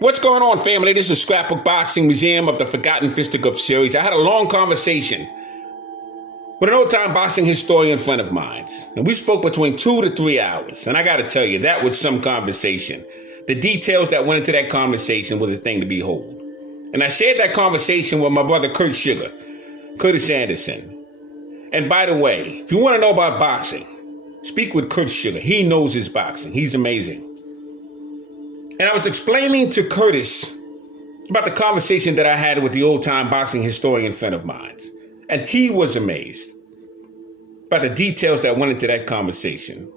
What's going on, family? This is Scrapbook Boxing Museum of the Forgotten Fisticuff series. I had a long conversation with an old-time boxing historian friend of mine, and we spoke between 2 to 3 hours. And I got to tell you, that was some conversation. The details that went into that conversation was a thing to behold. And I shared that conversation with my brother Curtis Anderson. And by the way, if you want to know about boxing, speak with Kurt Sugar. He knows his boxing. He's amazing. And I was explaining to Curtis about the conversation that I had with the old-time boxing historian friend of mine. And he was amazed by the details that went into that conversation.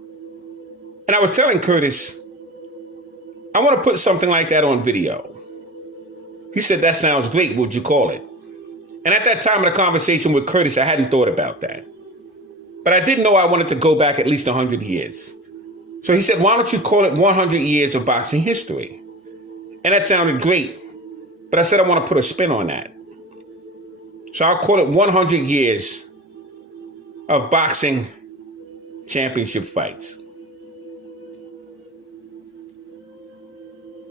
And I was telling Curtis, I want to put something like that on video. He said, that sounds great. What would you call it? And at that time of the conversation with Curtis, I hadn't thought about that. But I did know I wanted to go back at least 100 years. So he said, why don't you call it 100 years of boxing history? And that sounded great. But I said, I want to put a spin on that. So I'll call it 100 years of boxing championship fights.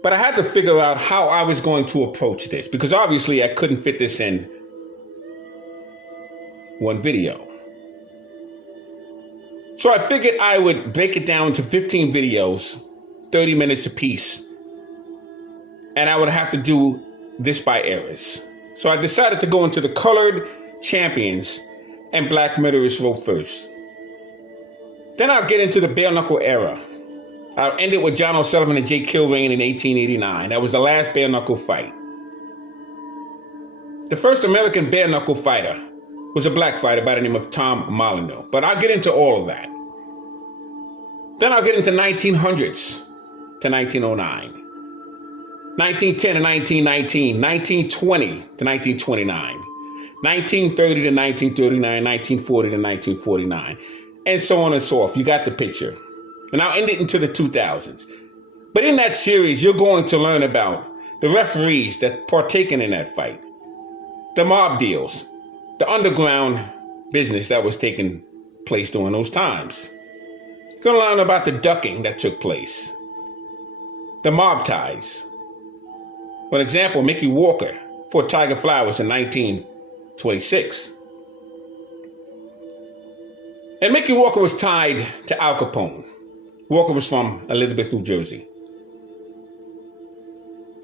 But I had to figure out how I was going to approach this, because obviously I couldn't fit this in one video. So I figured I would break it down to 15 videos, 30 minutes apiece. And I would have to do this by eras. So I decided to go into the Coloderd champions and Black Murderers Row first. Then I'll get into the bare knuckle era. I'll end it with John O'Sullivan and Jake Kilrain in 1889. That was the last bare knuckle fight. The first American bare knuckle fighter was a black fighter by the name of Tom Molyneux. But I'll get into all of that. Then I'll get into 1900s to 1909. 1910 to 1919, 1920 to 1929, 1930 to 1939, 1940 to 1949, and so on and so forth. You got the picture. And I'll end it into the 2000s. But in that series, you're going to learn about the referees that partaken in that fight, the mob deals, the underground business that was taking place during those times. You're going to learn about the ducking that took place, the mob ties. For example, Mickey Walker fought Tiger Flowers in 1926. And Mickey Walker was tied to Al Capone. Walker was from Elizabeth, New Jersey.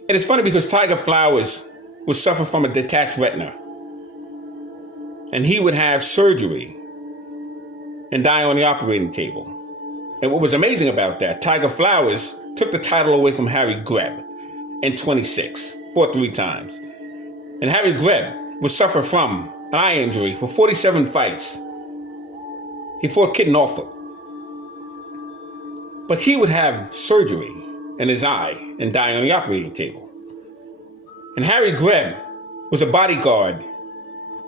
And it's funny because Tiger Flowers would suffer from a detached retina. And he would have surgery and die on the operating table. And what was amazing about that, Tiger Flowers took the title away from Harry Greb in 26, fought 3 times. And Harry Greb would suffer from an eye injury for 47 fights. He fought Kid Norfolk. But he would have surgery in his eye and die on the operating table. And Harry Greb was a bodyguard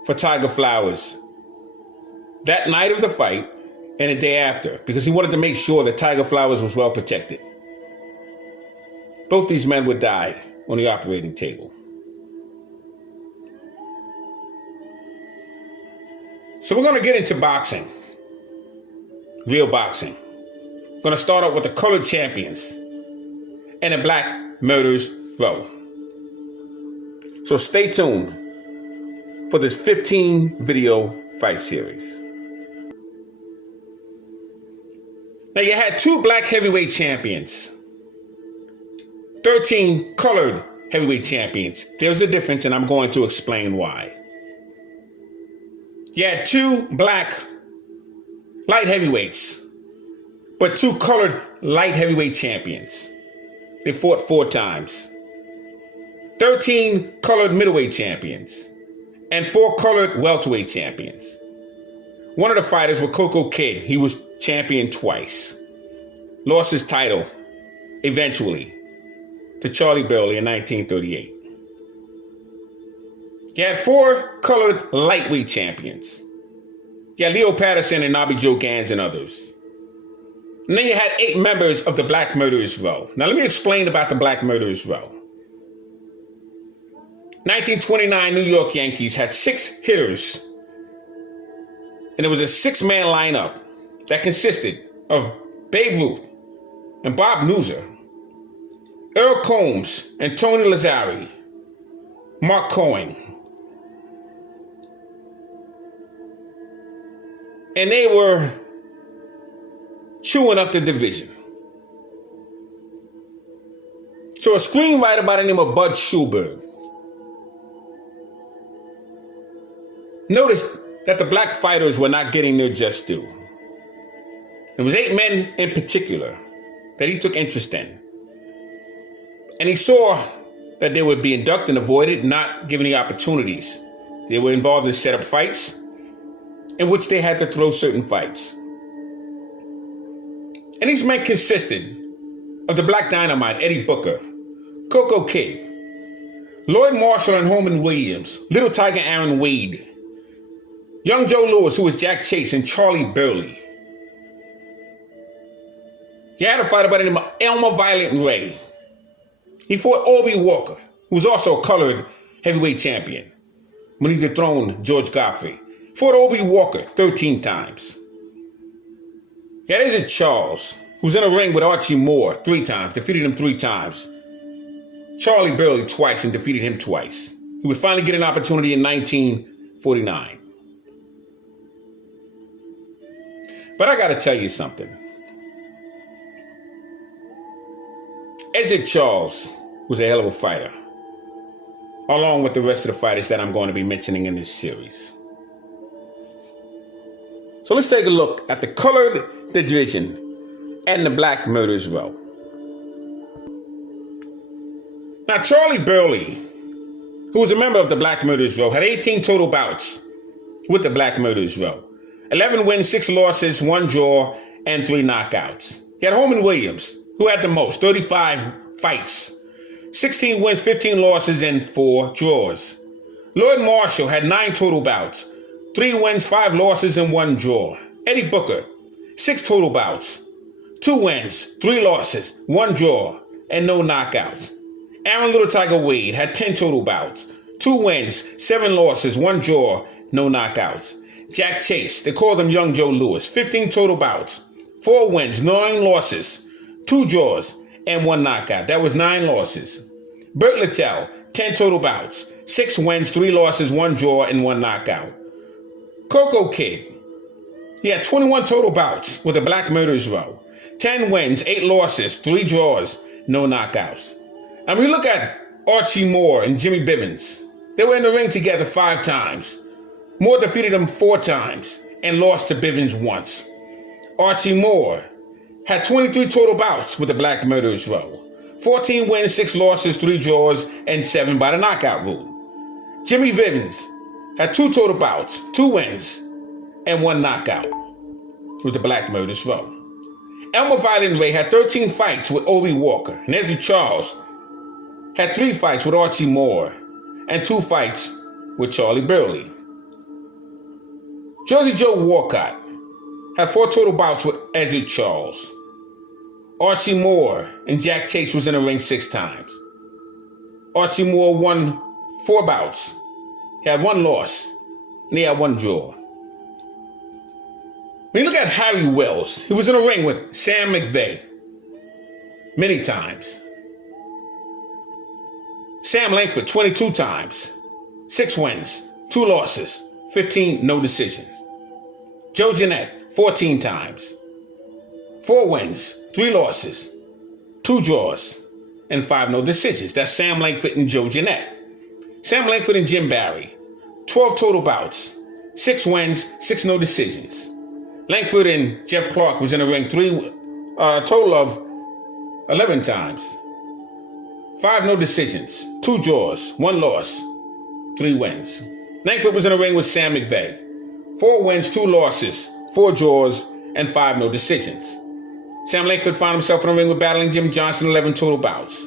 for Tiger Flowers that night of the fight and the day after, because he wanted to make sure that Tiger Flowers was well protected. Both these men would die on the operating table. So we're going to get into boxing. Real boxing. Going to start out with the Coloderd champions and the Black Murderers Row. So stay tuned for this 15 video fight series. Now you had 2 black heavyweight champions, 13 colored heavyweight champions. There's a difference, and I'm going to explain why. You had 2 black light heavyweights, but 2 colored light heavyweight champions. They fought 4 times. 13 colored middleweight champions and 4 colored welterweight champions. One of the fighters was Coco Kid. He was champion twice. Lost his title eventually to Charlie Burley in 1938. You had 4 colored lightweight champions. You had Leo Patterson and Nobby Joe Gans and others. And then you had 8 members of the Black Murderers Row. Now let me explain about the Black Murderers Row. 1929 New York Yankees had 6 hitters. And it was a 6-man lineup that consisted of Babe Ruth and Bob Newser, Earl Combs and Tony Lazzari, Mark Cohen. And they were chewing up the division. So a screenwriter by the name of Bud Schulberg noticed that the black fighters were not getting their just due. There was 8 men in particular that he took interest in. And he saw that they would be inducted and avoided, not given the opportunities. They were involved in set-up fights in which they had to throw certain fights. And these men consisted of the Black Dynamite, Eddie Booker, Coco Kid, Lloyd Marshall and Holman Williams, Little Tiger Aaron Wade, Young Joe Louis, who was Jack Chase, and Charlie Burley. He had a fighter by the name of Elmer Violent Ray. He fought Obi Walker, who was also a colored heavyweight champion, when he dethroned George Godfrey. Fought Obi Walker 13 times. He had Izzy Charles, who was in a ring with Archie Moore 3 times, defeated him 3 times. Charlie Burley twice and defeated him twice. He would finally get an opportunity in 1949. But I gotta tell you something. Izzy Charles was a hell of a fighter, along with the rest of the fighters that I'm going to be mentioning in this series. So let's take a look at the colored division and the Black Murderers Row. Now, Charlie Burley, who was a member of the Black Murderers Row, had 18 total bouts with the Black Murderers Row. 11 wins, 6 losses, 1 draw, and 3 knockouts. He had Holman Williams, who had the most, 35 fights, 16 wins, 15 losses, and 4 draws. Lloyd Marshall had 9 total bouts, 3 wins, 5 losses, and 1 draw. Eddie Booker, 6 total bouts, 2 wins, 3 losses, 1 draw, and no knockouts. Aaron Little Tiger Wade had 10 total bouts, 2 wins, 7 losses, 1 draw, no knockouts. Jack Chase, they called him Young Joe Louis, 15 total bouts, 4 wins, 9 losses, 2 draws, and 1 knockout. That was 9 losses. Burt Littell, 10 total bouts, 6 wins, 3 losses, 1 draw, and 1 knockout. Coco Kid, he had 21 total bouts with the Black Murderers Row, 10 wins, 8 losses, 3 draws, no knockouts. And we look at Archie Moore and Jimmy Bivens. They were in the ring together 5 times. Moore defeated him 4 times and lost to Bivens once. Archie Moore had 23 total bouts with the Black Murderers Row, 14 wins, 6 losses, 3 draws, and 7 by the knockout rule. Jimmy Bivens had 2 total bouts, 2 wins, and 1 knockout with the Black Murderers Row. Elmer Violent Ray had 13 fights with Obi Walker, and Izzy Charles had 3 fights with Archie Moore and 2 fights with Charlie Burley. Jersey Joe Walcott had 4 total bouts with Izzy Charles. Archie Moore and Jack Chase was in the ring 6 times. Archie Moore won 4 bouts. He had 1 loss, and he had 1 draw. When you look at Harry Wells, he was in a ring with Sam McVeigh many times. Sam Langford, 22 times, 6 wins, 2 losses, 15 no decisions. Joe Jeanette, 14 times, 4 wins, 3 losses, 2 draws, and 5 no decisions. That's Sam Langford and Joe Jeanette. Sam Langford and Jim Barry, 12 total bouts, 6 wins, 6 no decisions. Langford and Jeff Clark was in the ring total of 11 times. 5 no decisions, 2 draws, 1 loss, 3 wins. Langford was in the ring with Sam McVeigh. 4 wins, 2 losses, 4 draws, and 5 no decisions. Sam Langford found himself in the ring with battling Jim Johnson, 11 total bouts,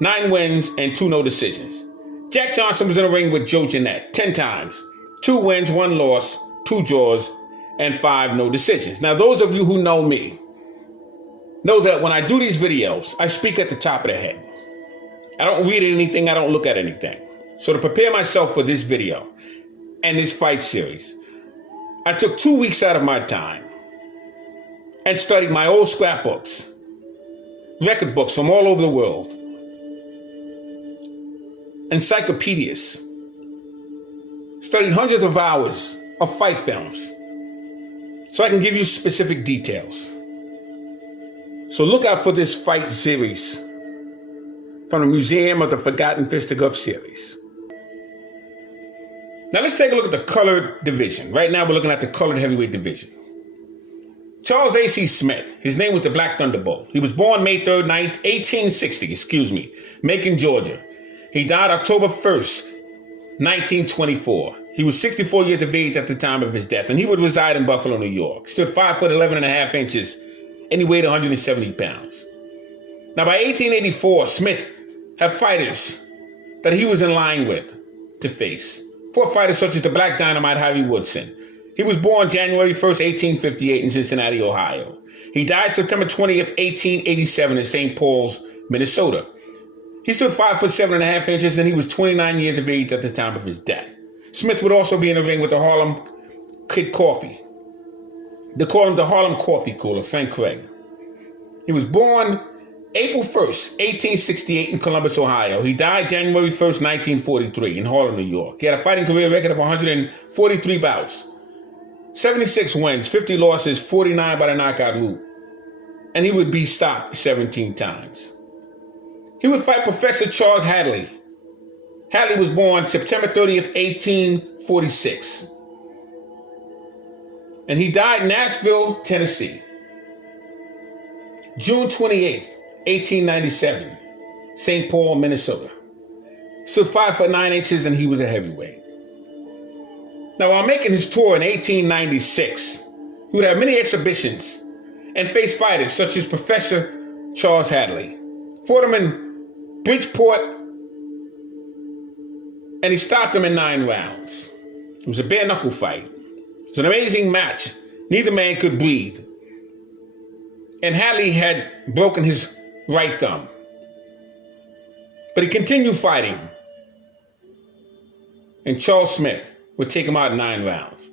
9 wins, and 2 no decisions. Jack Johnson was in the ring with Joe Jeanette 10 times, 2 wins, 1 loss, 2 draws, and 5 no decisions. Now, those of you who know me know that when I do these videos, I speak at the top of the head. I don't read anything, I don't look at anything. So to prepare myself for this video and this fight series, I took 2 weeks out of my time and studied my old scrapbooks record books from all over the world, encyclopedias, studied hundreds of hours of fight films, so I can give you specific details. So look out for this fight series from the Museum of the Forgotten Fisticuffs series. Now let's take a look at the colored division. Right now we're looking at the colored heavyweight division. Charles A.C. Smith, his name was the Black Thunderbolt. He was born May 3rd, 1860, Macon, Georgia. He died October 1st, 1924. He was 64 years of age at the time of his death, and he would reside in Buffalo, New York. Stood 5'11.5" and he weighed 170 pounds. Now by 1884, Smith had fighters that he was in line with to face. 4 fighters such as the Black Dynamite Harry Woodson. He was born January 1st, 1858 in Cincinnati, Ohio. He died September 20th, 1887 in St. Paul's, Minnesota. He stood 5'7.5" and he was 29 years of age at the time of his death. Smith would also be in the ring with the Harlem Kid Coffee. They call him the Harlem Coffee Cooler, Frank Craig. He was born April 1st, 1868 in Columbus, Ohio. He died January 1st, 1943 in Harlem, New York. He had a fighting career record of 143 bouts, 76 wins, 50 losses, 49 by the knockout route. And he would be stopped 17 times. He would fight Professor Charles Hadley. Hadley was born September 30th, 1846. And he died in Nashville, Tennessee. June 28th, 1897, St. Paul, Minnesota. Stood 5'9" and he was a heavyweight. Now, while making his tour in 1896, he would have many exhibitions and face fighters such as Professor Charles Hadley. Fought him in Bridgeport, and he stopped him in 9 rounds. It was a bare knuckle fight. It was an amazing match. Neither man could breathe. And Hadley had broken his right thumb. But he continued fighting. And Charles Smith would take him out in 9 rounds.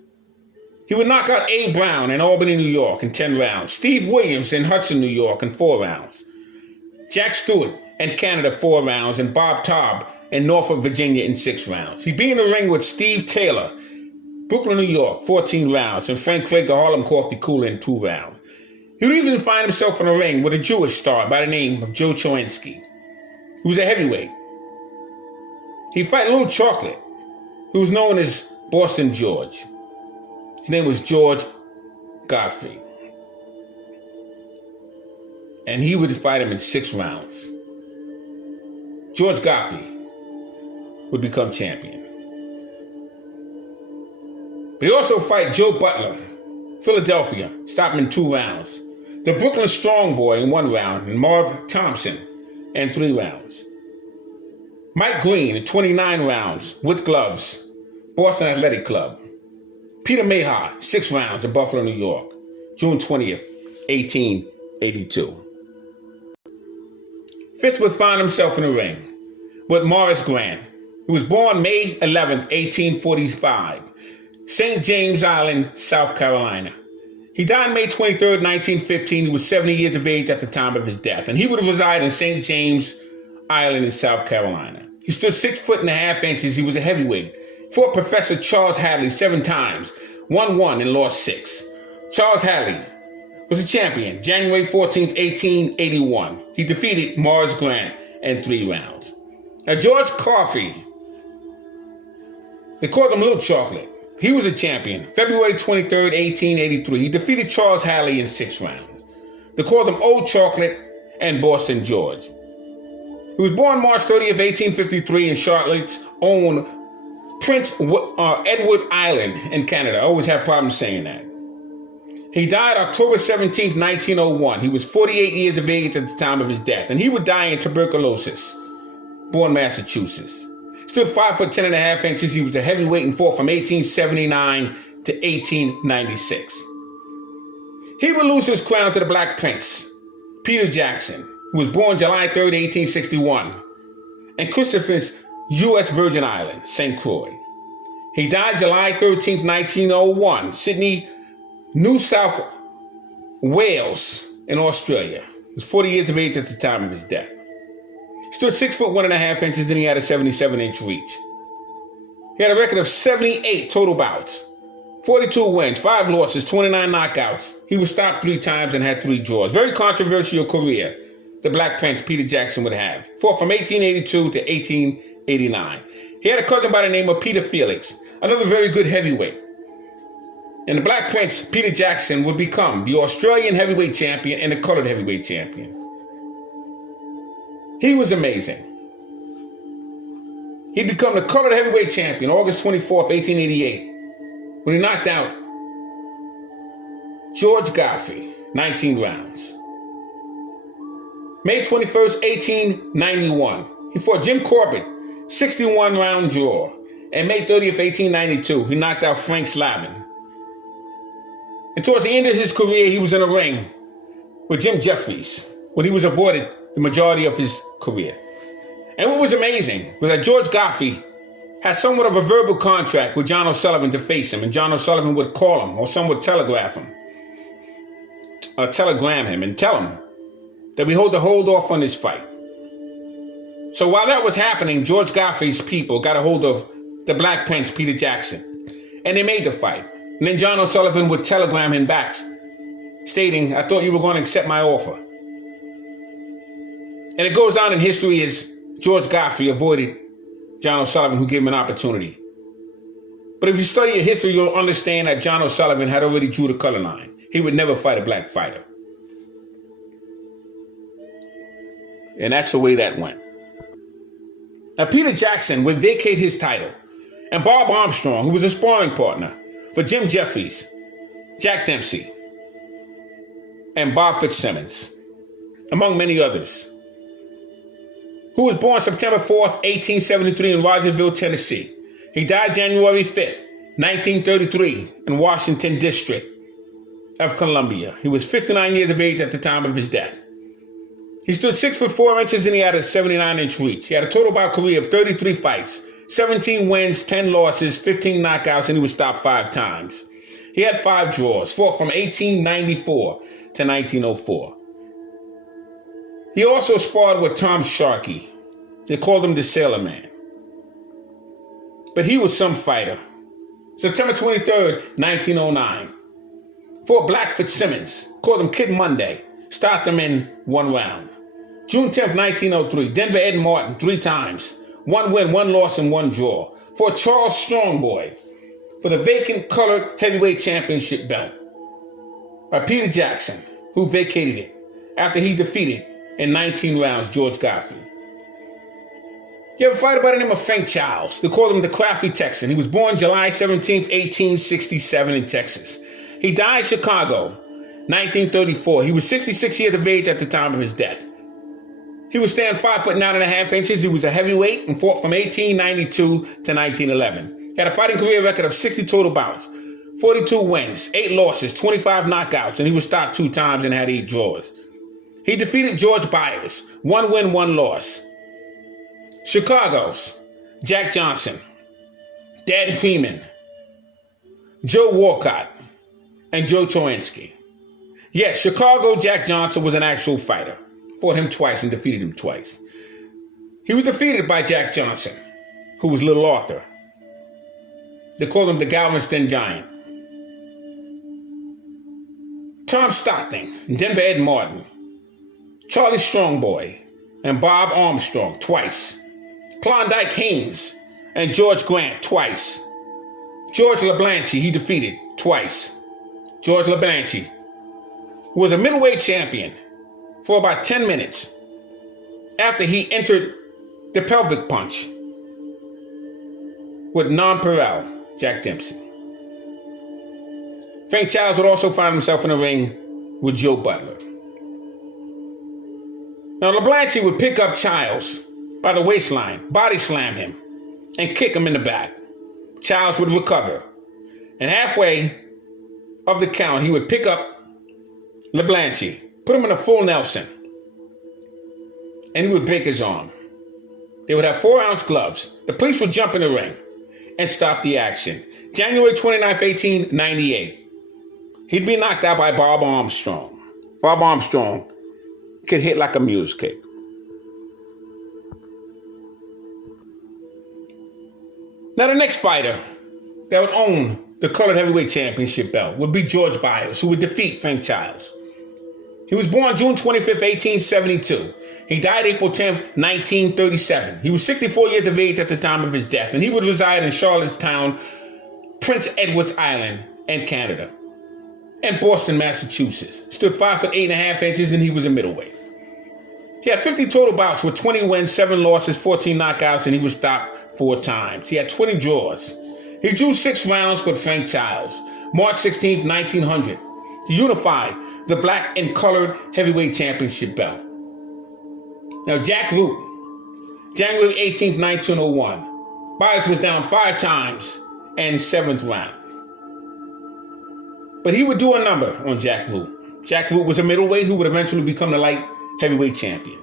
He would knock out Abe Brown in Albany, New York in 10 rounds. Steve Williams in Hudson, New York in 4 rounds. Jack Stewart in Canada 4 rounds. And Bob Taub in Norfolk, Virginia in 6 rounds. He'd be in the ring with Steve Taylor, Brooklyn, New York, 14 rounds. And Frank Craig, the Harlem Coffee Cooler in 2 rounds. He would even find himself in a ring with a Jewish star by the name of Joe Chowinski, who was a heavyweight. He'd fight Little Chocolate, who was known as Boston George. His name was George Godfrey. And he would fight him in 6 rounds. George Godfrey would become champion. But he also fight Joe Butler, Philadelphia, stopped him in 2 rounds. The Brooklyn Strong Boy in 1 round, and Marv Thompson in 3 rounds. Mike Green in 29 rounds with gloves, Boston Athletic Club. Peter Mayhaw, 6 rounds in Buffalo, New York, June 20th, 1882. Fitz would find himself in the ring with Morris Grant, who was born May 11th, 1845, St. James Island, South Carolina. He died May 23rd, 1915. He was 70 years of age at the time of his death, and he would reside in St. James Island in South Carolina. He stood 6'1.5". He was a heavyweight. Fought Professor Charles Hadley 7 times, won 1 and lost 6. Charles Hadley was a champion January 14th, 1881. He defeated Morris Grant in 3 rounds. Now, George Coffey, they called him Little Chocolate. He was a champion February 23rd, 1883. He defeated Charles Hadley in 6 rounds. They called him Old Chocolate and Boston George. He was born March 30th, 1853 in Charlotte's own Prince Edward Island in Canada. I always have problems saying that. He died October 17th, 1901. He was 48 years of age at the time of his death, and he would die in tuberculosis. Born Massachusetts. Stood 5'10.5". He was a heavyweight and fought from 1879 to 1896. He would lose his crown to the Black Prince, Peter Jackson, who was born July 3rd, 1861, in Christopher's U.S. Virgin Islands, St. Croix. He died July 13th, 1901, Sydney, New South Wales in Australia. He was 40 years of age at the time of his death. He stood 6 foot 1.5 inches, then he had a 77-inch reach. He had a record of 78 total bouts, 42 wins, 5 losses, 29 knockouts. He was stopped 3 times and had 3 draws. Very controversial career the Black Prince, Peter Jackson, would have. Fought from 1882 to 1889. He had a cousin by the name of Peter Felix, another very good heavyweight. And the Black Prince, Peter Jackson, would become the Australian heavyweight champion and the colored heavyweight champion. He was amazing. He'd become the colored heavyweight champion August 24th, 1888, when he knocked out George Godfrey, 19 rounds. May 21st, 1891, he fought Jim Corbett, 61-round draw. And May 30th, 1892, he knocked out Frank Slavin. And towards the end of his career, he was in a ring with Jim Jeffries, when he was avoided the majority of his career. And what was amazing was that George Godfrey had somewhat of a verbal contract with John O'Sullivan to face him, and John O'Sullivan would call him, or some would telegraph him, or telegram him and tell him that we hold off on this fight. So while that was happening, George Godfrey's people got a hold of the Black Prince, Peter Jackson, and they made the fight. And then John O'Sullivan would telegram him back, stating, "I thought you were going to accept my offer." And it goes down in history as George Godfrey avoided John O'Sullivan, who gave him an opportunity. But if you study your history, you'll understand that John O'Sullivan had already drew the color line. He would never fight a black fighter. And that's the way that went. Now, Peter Jackson would vacate his title, and Bob Armstrong, who was a sparring partner for Jim Jeffries, Jack Dempsey, and Bob Fitzsimmons, among many others, who was born September 4th, 1873 in Rogersville, Tennessee. He died January 5th, 1933 in Washington District of Columbia. He was 59 years of age at the time of his death. He stood 6 foot 4 inches and he had a 79-inch reach. He had a total bout career of 33 fights, 17 wins, 10 losses, 15 knockouts, and he was stopped 5 times. He had 5 draws, fought from 1894 to 1904. He also sparred with Tom Sharkey. They called him the Sailor Man. But he was some fighter. September 23rd, 1909. Fought Black Fitzsimmons, called him Kid Monday, stopped him in 1 round. June 10th, 1903, Denver Ed Martin 3 times. 1 win, 1 loss, and 1 draw. Fought Charles Strongboy for the vacant colored heavyweight championship belt by Peter Jackson, who vacated it after he defeated in 19 rounds George Godfrey. You have a fighter by the name of Frank Childs. They called him the Crafty Texan. He was born July 17th, 1867 in Texas. He died in Chicago, 1934. He was 66 years of age at the time of his death. He would stand 5 foot 9.5 inches. He was a heavyweight and fought from 1892 to 1911. He had a fighting career record of 60 total bouts, 42 wins, 8 losses, 25 knockouts, and he was stopped 2 times and had 8 draws. He defeated George Byers, 1 win, 1 loss. Chicago's Jack Johnson, Dan Freeman, Joe Walcott, and Joe Torinski. Yes, Chicago Jack Johnson was an actual fighter. Fought him twice and defeated him twice. He was defeated by Jack Johnson, who was Little Arthur. They called him the Galveston Giant. Tom Stockton, Denver Ed Martin, Charlie Strongboy, and Bob Armstrong twice. Klondike Haynes and George Grant twice. George LeBlancy, he defeated twice. George LeBlancy, who was a middleweight champion for about 10 minutes after he entered the pelvic punch with Nonpareil, Jack Dempsey. Frank Childs would also find himself in a ring with Joe Butler. Now, LeBlancy would pick up Childs by the waistline, body slam him, and kick him in the back. Childs would recover. And halfway of the count, he would pick up LeBlancy, put him in a full Nelson, and he would break his arm. They would have 4-ounce gloves. The police would jump in the ring and stop the action. January 29th, 1898, he'd be knocked out by Bob Armstrong. Bob Armstrong could hit like a mule's kick. Now, the next fighter that would own the colored heavyweight championship belt would be George Byers, who would defeat Frank Childs. He was born June 25th, 1872. He died April 10th, 1937. He was 64 years of age at the time of his death, and he would reside in Charlottetown, Prince Edward Island, and Canada, and Boston, Massachusetts. Stood 5 foot 8.5 inches, and he was a middleweight. He had 50 total bouts with 20 wins, 7 losses, 14 knockouts, and he was stopped 4 times. He had 20 draws. He drew 6 rounds with Frank Childs, March 16th, 1900, to unify the black and colored heavyweight championship belt. Now, Jack Root, January 18th, 1901. Byers was down 5 times and 7th round. But he would do a number on Jack Root. Jack Root was a middleweight who would eventually become the light heavyweight champion.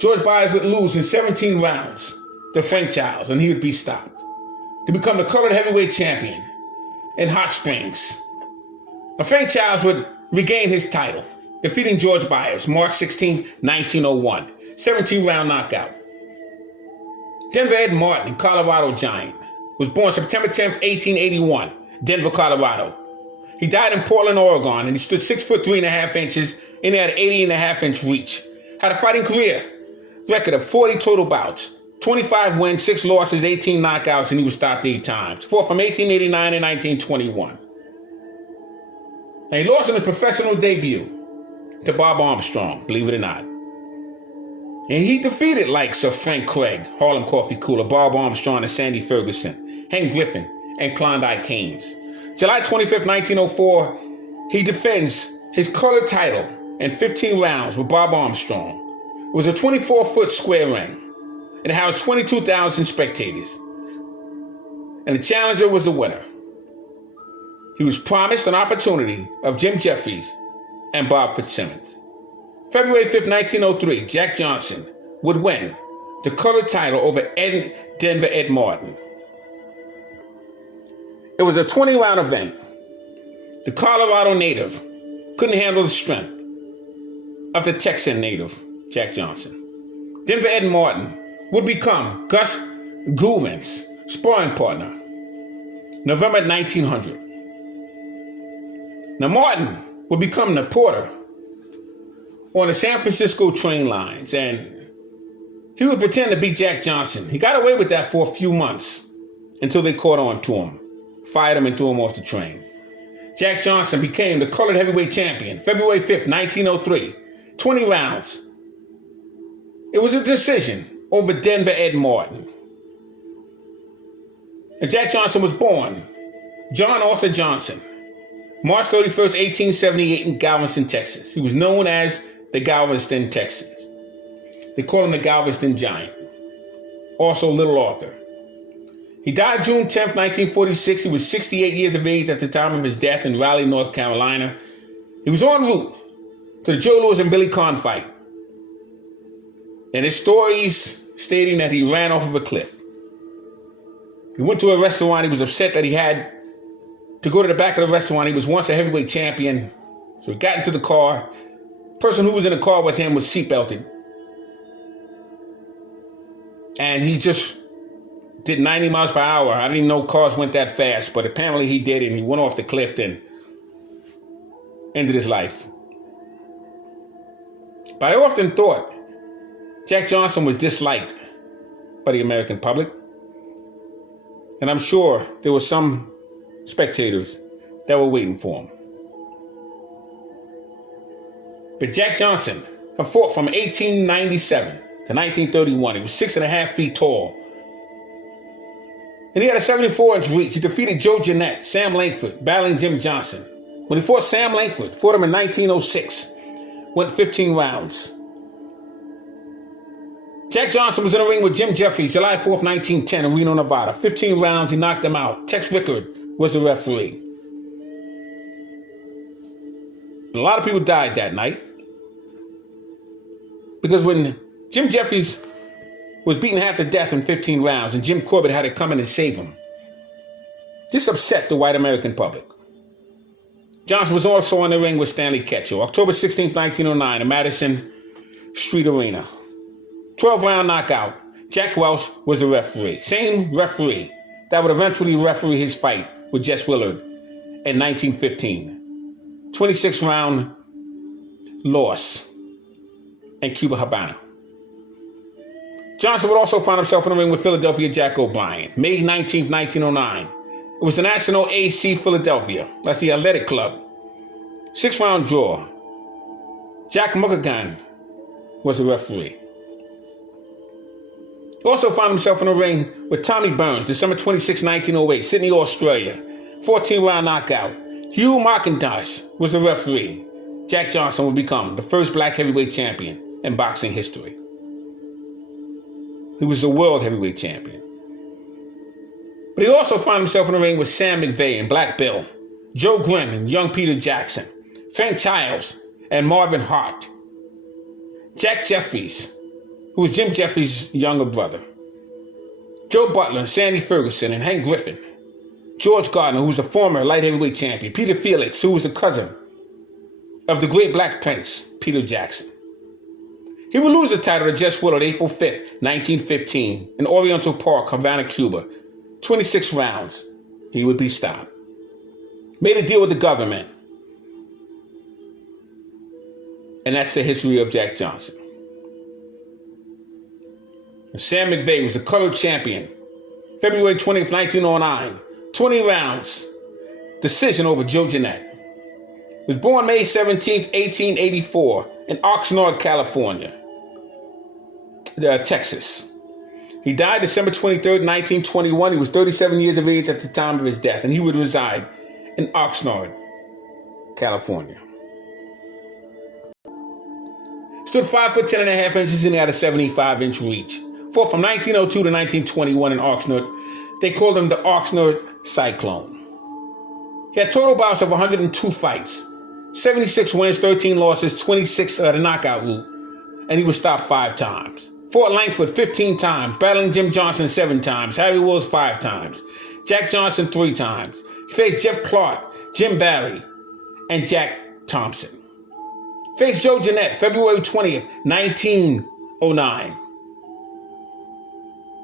George Byers would lose in 17 rounds to Frank Childs, and he would be stopped to become the colored heavyweight champion in Hot Springs. Now, Frank Childs would regain his title, defeating George Byers, March 16th, 1901, 17-round knockout. Denver Ed Martin, Colorado Giant, was born September 10th, 1881, Denver, Colorado. He died in Portland, Oregon, and he stood 6 foot 3.5 inches, and he had an 80.5-inch reach. Had a fighting career record of 40 total bouts, 25 wins, 6 losses, 18 knockouts, and he was stopped 8 times. Fought from 1889 to 1921. And he lost in his professional debut to Bob Armstrong, believe it or not. And he defeated likes of Frank Craig, Harlem Coffee Cooler, Bob Armstrong, and Sandy Ferguson, Hank Griffin, and Klondike Keynes. July 25th, 1904, he defends his colored title in 15 rounds with Bob Armstrong. It was a 24-foot square ring, and it housed 22,000 spectators. And the challenger was the winner. He was promised an opportunity of Jim Jeffries and Bob Fitzsimmons. February 5th, 1903, Jack Johnson would win the colored title over Denver Ed Martin. It was a 20-round event. The Colorado native couldn't handle the strength of the Texan native, Jack Johnson. Denver Ed Martin would become Gus Gouvin's sparring partner, November 1900. Now, Martin would become the porter on the San Francisco train lines, and he would pretend to be Jack Johnson. He got away with that for a few months until they caught on to him, fired him, and threw him off the train. Jack Johnson became the colored heavyweight champion, February 5th, 1903, 20 rounds. It was a decision over Denver Ed Martin. And Jack Johnson was born John Arthur Johnson, March 31st, 1878 in Galveston, Texas. He was known as the Galveston Texans. They call him the Galveston Giant. Also Little Arthur. He died June 10th, 1946. He was 68 years of age at the time of his death in Raleigh, North Carolina. He was en route to the Joe Louis and Billy Conn fight. And his stories stating that he ran off of a cliff. He went to a restaurant. He was upset that he had to go to the back of the restaurant. He was once a heavyweight champion. So he got into the car. The person who was in the car with him was seatbelted. And he just did 90 miles per hour. I didn't even know cars went that fast, but apparently he did, and he went off the cliff and ended his life. But I often thought Jack Johnson was disliked by the American public. And I'm sure there were some spectators that were waiting for him. But Jack Johnson fought from 1897 to 1931. He was 6.5 feet tall. And he had a 74-inch reach. He defeated Joe Jeanette, Sam Langford, battling Jim Johnson. When he fought Sam Langford, fought him in 1906, went 15 rounds. Jack Johnson was in the ring with Jim Jeffries, July 4th, 1910 in Reno, Nevada. 15 rounds, he knocked him out. Tex Rickard was the referee. And a lot of people died that night. Because when Jim Jeffries was beaten half to death in 15 rounds, and Jim Corbett had to come in and save him. This upset the white American public. Johnson was also in the ring with Stanley Ketchel. October 16, 1909, in Madison Street Arena. 12-round knockout. Jack Welch was the referee. Same referee that would eventually referee his fight with Jess Willard in 1915. 26-round loss in Cuba Habana. Johnson would also find himself in the ring with Philadelphia Jack O'Brien. May 19, 1909. It was the National AC Philadelphia. That's the athletic club. 6-round draw. Jack Mukagan was the referee. He also found himself in the ring with Tommy Burns, December 26, 1908, Sydney, Australia. 14-round knockout. Hugh McIntosh was the referee. Jack Johnson would become the first black heavyweight champion in boxing history. He was the world heavyweight champion. But he also found himself in the ring with Sam McVeigh and Black Bill, Joe Grimm and young Peter Jackson, Frank Childs and Marvin Hart, Jack Jeffries, who was Jim Jeffries' younger brother, Joe Butler, Sandy Ferguson, and Hank Griffin, George Gardner, who was a former light heavyweight champion, Peter Felix, who was the cousin of the great Black Prince, Peter Jackson. He would lose the title to Jess Willard April 5th, 1915, in Oriental Park, Havana, Cuba. 26 rounds. He would be stopped. Made a deal with the government. And that's the history of Jack Johnson. And Sam McVeigh was the colored champion. February 20th, 1909. 20 rounds. Decision over Joe Jeanette. Was born May 17th, 1884 in Oxnard, California, Texas. He died December 23rd, 1921. He was 37 years of age at the time of his death, and he would reside in Oxnard, California. Stood 5'10.5" and he had a 75-inch reach. Fought from 1902 to 1921 in Oxnard. They called him the Oxnard Cyclone. He had total bouts of 102 fights, 76 wins, 13 losses, 26 the knockout route, and he was stopped 5 times. Fought Langford 15 times, battling Jim Johnson 7 times, Harry Wills 5 times, Jack Johnson 3 times. He faced Jeff Clark, Jim Barry, and Jack Thompson. Faced Joe Jeanette February 20th, 1909.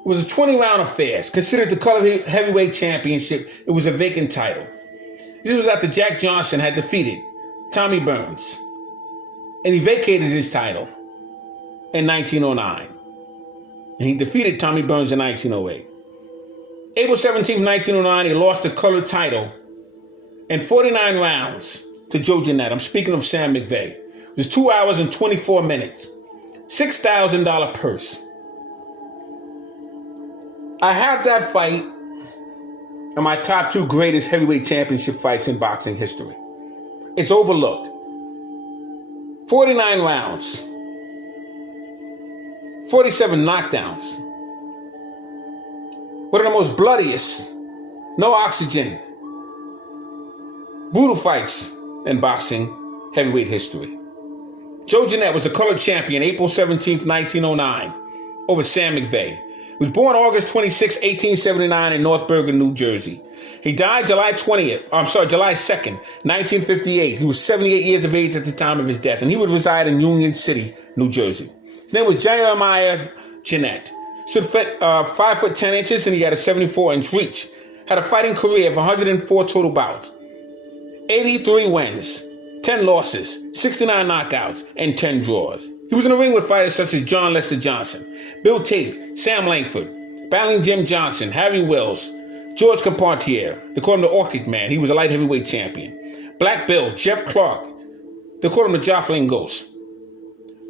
It was a 20-round affair. Considered the color heavyweight championship, it was a vacant title. This was after Jack Johnson had defeated Tommy Burns, and he vacated his title in 1909. And he defeated Tommy Burns in 1908. April 17, 1909, he lost the colored title in 49 rounds to Joe Jeanette. I'm speaking of Sam McVeigh. It was 2 hours and 24 minutes. $6,000 purse. I have that fight in my top 2 greatest heavyweight championship fights in boxing history. It's overlooked. 49 rounds. 47 knockdowns. One of the most bloodiest, no oxygen, brutal fights in boxing heavyweight history. Joe Jeanette was a colored champion April 17th, 1909 over Sam McVeigh. He was born August 26, 1879 in North Bergen, New Jersey. He died July 2nd, 1958. He was 78 years of age at the time of his death, and he would reside in Union City, New Jersey. His name was Jeremiah Jeanette. Stood 5'10" and he had a 74-inch reach. Had a fighting career of 104 total bouts. 83 wins, 10 losses, 69 knockouts, and 10 draws. He was in the ring with fighters such as John Lester Johnson, Bill Tate, Sam Langford, battling Jim Johnson, Harry Wills, George Carpentier. They called him the Orchid Man. He was a light heavyweight champion. Black Bill, Jeff Clark. They called him the Joffling Ghost.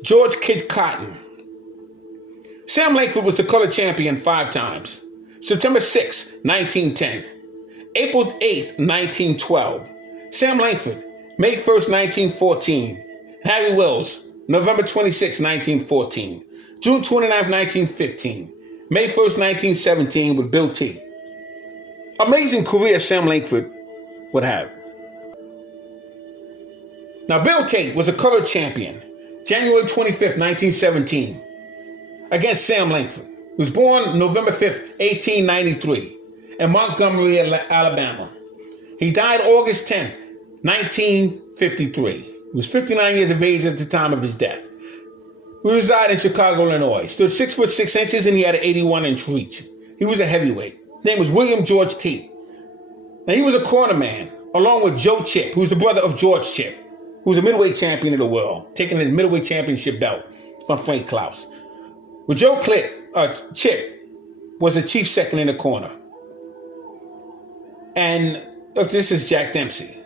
George Kid Cotton. Sam Langford was the color champion 5 times. September 6, 1910. April 8, 1912. Sam Langford, May 1st, 1914. Harry Wills, November 26, 1914. June 29, 1915. May 1st, 1917 with Bill T. Amazing career Sam Langford would have. Now, Bill Tate was a colored champion, January 25th, 1917, against Sam Langford. He was born November 5th, 1893, in Montgomery, Alabama. He died August 10th, 1953. He was 59 years of age at the time of his death. He resided in Chicago, Illinois. Stood 6 foot 6 inches and he had an 81-inch reach. He was a heavyweight. His name was William George Tate. Now he was a corner man, along with Joe Chip, who's the brother of George Chip, who's a middleweight champion of the world, taking his middleweight championship belt from Frank Klaus. With Joe Chip was the chief second in the corner. And this is Jack Dempsey.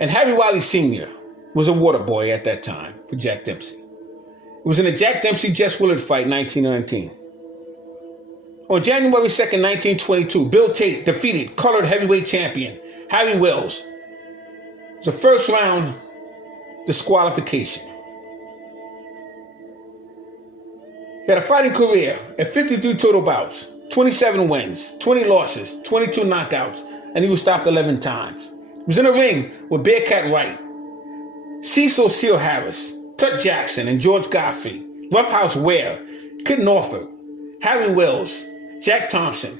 And Harry Wiley Sr. was a water boy at that time for Jack Dempsey. It was in the Jack Dempsey-Jess Willard fight, 1919. On January 2nd, 1922, Bill Tate defeated colored heavyweight champion Harry Wills. It was the first round disqualification. He had a fighting career at 53 total bouts, 27 wins, 20 losses, 22 knockouts, and he was stopped 11 times. He was in a ring with Bearcat Wright, Cecil Seal Harris, Tut Jackson, and George Godfrey, Roughhouse Ware, Kid Norfolk, Harry Wills, Jack Thompson,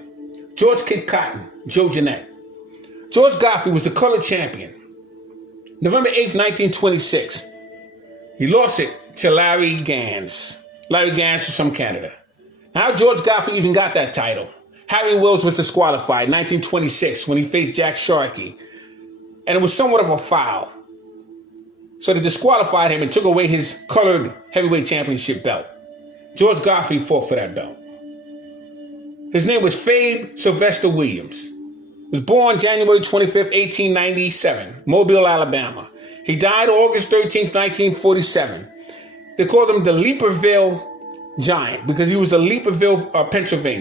George Kid Cotton, Joe Jeanette. George Godfrey was the colored champion. November 8th, 1926, he lost it to Larry Gans. Larry Gans was from Canada. Now, how George Godfrey even got that title? Harry Wills was disqualified in 1926 when he faced Jack Sharkey, and it was somewhat of a foul. So they disqualified him and took away his colored heavyweight championship belt. George Godfrey fought for that belt. His name was Fabe Sylvester Williams. He was born January 25th, 1897, Mobile, Alabama. He died August 13th, 1947. They called him the Leaperville Giant because he was the Leaperville, Pennsylvania.